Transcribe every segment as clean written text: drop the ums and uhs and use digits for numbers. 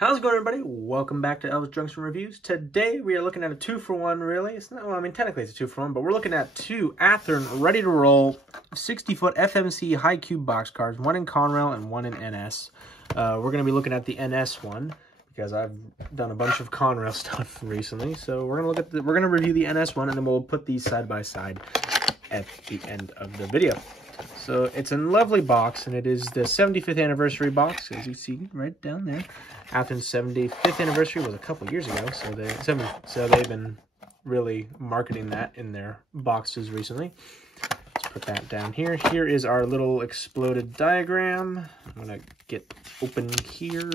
How's it going, everybody? Welcome back to Elvis Junction Reviews. Today we are looking at a 2-for-1, really. It's not, well, I mean, technically it's a 2-for-1, but we're looking at two Athearn ready-to-roll 60-foot FMC high cube box cars, one in Conrail and one in NS. We're going to be looking at the NS one because I've done a bunch of Conrail stuff recently. So we're going to we're going to review the NS one, and then we'll put these side by side at the end of the video. So it's a lovely box, and it is the 75th anniversary box, as you see right down there. Athearn's 75th anniversary was a couple years ago, so they've been really marketing that in their boxes recently. Let's put that down here. Here is our little exploded diagram. I'm gonna get open here.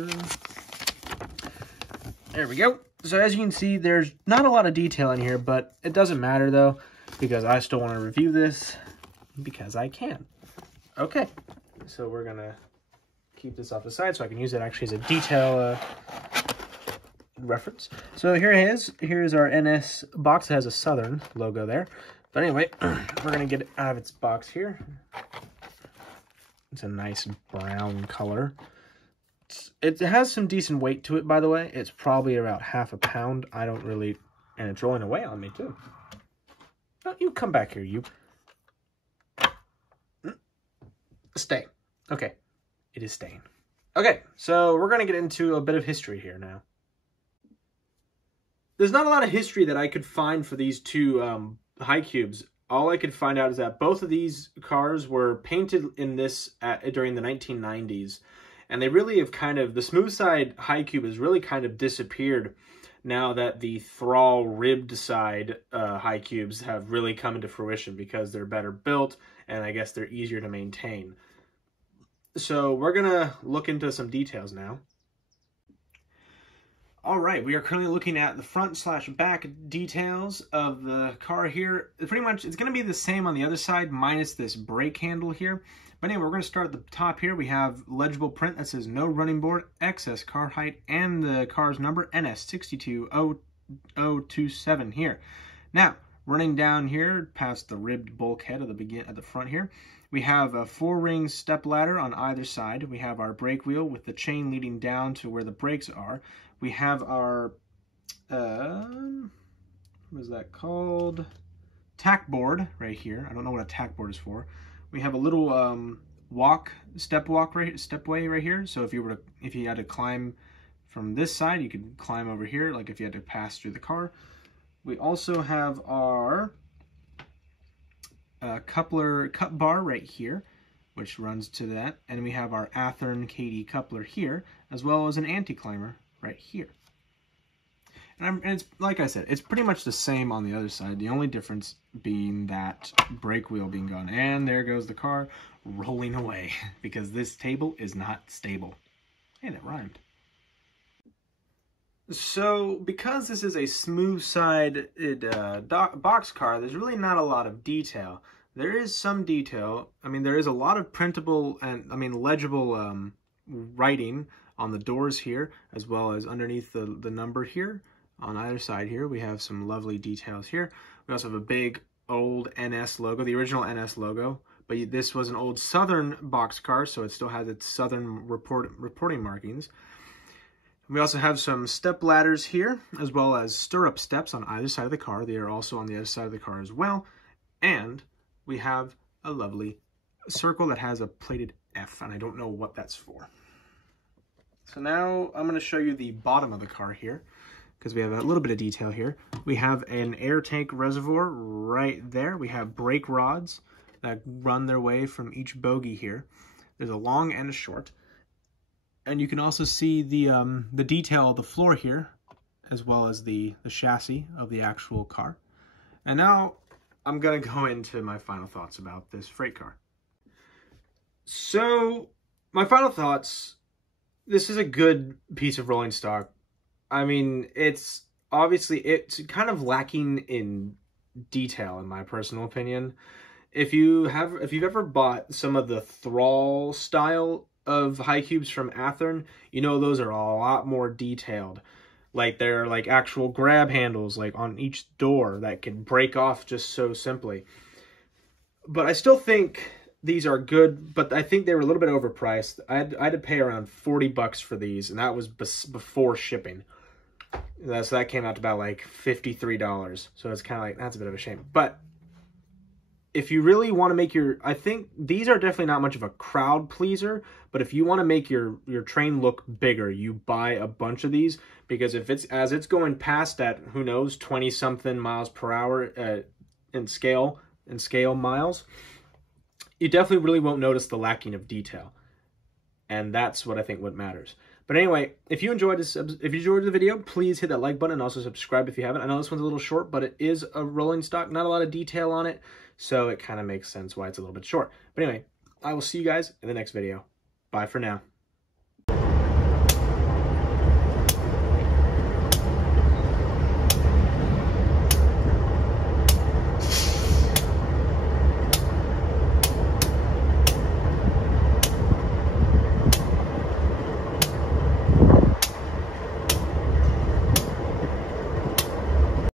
There we go. So as you can see, there's not a lot of detail in here, but it doesn't matter though, because I still want to review this because I can. Okay, so we're gonna keep this off the side so I can use it actually as a detail reference. So here it is. Here's our NS box. It has a Southern logo there. But anyway, we're gonna get it out of its box here. It's a nice brown color. It has some decent weight to it, by the way. It's probably about ½ a pound. I don't really, and it's rolling away on me too. Oh, you come back here, you. Stay. Okay. It is staying. Okay, so we're going to get into a bit of history here now. There's not a lot of history that I could find for these two high cubes. All I could find out is that both of these cars were painted in this during the 1990s. And they really have the smooth side high cube has really kind of disappeared now that the Thrall ribbed side high cubes have really come into fruition because they're better built and I guess they're easier to maintain. So we're going to look into some details now. All right, we are currently looking at the front/back details of the car here. Pretty much, it's going to be the same on the other side, minus this brake handle here. But anyway, we're going to start at the top here. We have legible print that says no running board, excess car height, and the car's number, NS62027 here. Now, running down here past the ribbed bulkhead at the front here, we have a 4-ring step ladder on either side. We have our brake wheel with the chain leading down to where the brakes are. We have our, what is that called? Tack board right here. I don't know what a tack board is for. We have a little stepway right here. So if you had to climb from this side, you could climb over here, like if you had to pass through the car. We also have our coupler cut bar right here, which runs to that, and we have our Athearn KD coupler here, as well as an anti-climber right here. And it's like I said, it's pretty much the same on the other side. The only difference being that brake wheel being gone, and there goes the car rolling away because this table is not stable. Hey, that rhymed. So, because this is a smooth-sided box car, there's really not a lot of detail. There is some detail. I mean, there is a lot of printable and, legible writing on the doors here, as well as underneath the number here. On either side here, we have some lovely details here. We also have a big old NS logo, the original NS logo. But this was an old Southern box car, so it still has its Southern reporting markings. We also have some step ladders here, as well as stirrup steps on either side of the car. They are also on the other side of the car as well. And we have a lovely circle that has a plated F, and I don't know what that's for. So now I'm going to show you the bottom of the car here, because we have a little bit of detail here. We have an air tank reservoir right there. We have brake rods that run their way from each bogie here. There's a long and a short. And you can also see the detail of the floor here, as well as the chassis of the actual car. And now I'm going to go into my final thoughts about this freight car. So, my final thoughts, this is a good piece of rolling stock. I mean, it's kind of lacking in detail, in my personal opinion. If you've ever bought some of the Thrall style of high cubes from Athearn, you know those are a lot more detailed. Like they're like actual grab handles like on each door that can break off just so simply. But I still think these are good, but I think they were a little bit overpriced. I had to pay around 40 bucks for these, and that was before shipping. So that came out to about like $53. So it's kind of like, that's a bit of a shame. But if you really want to make your, I think these are definitely not much of a crowd pleaser, but if you want to make your train look bigger, you buy a bunch of these, because if it's, as it's going past that, who knows, 20 something miles per hour in scale miles, you definitely really won't notice the lacking of detail. And that's what I think what matters. But anyway, if you enjoyed the video, please hit that like button and also subscribe if you haven't. I know this one's a little short, but it is a rolling stock, not a lot of detail on it, so it kind of makes sense why it's a little bit short. But anyway, I will see you guys in the next video. Bye for now.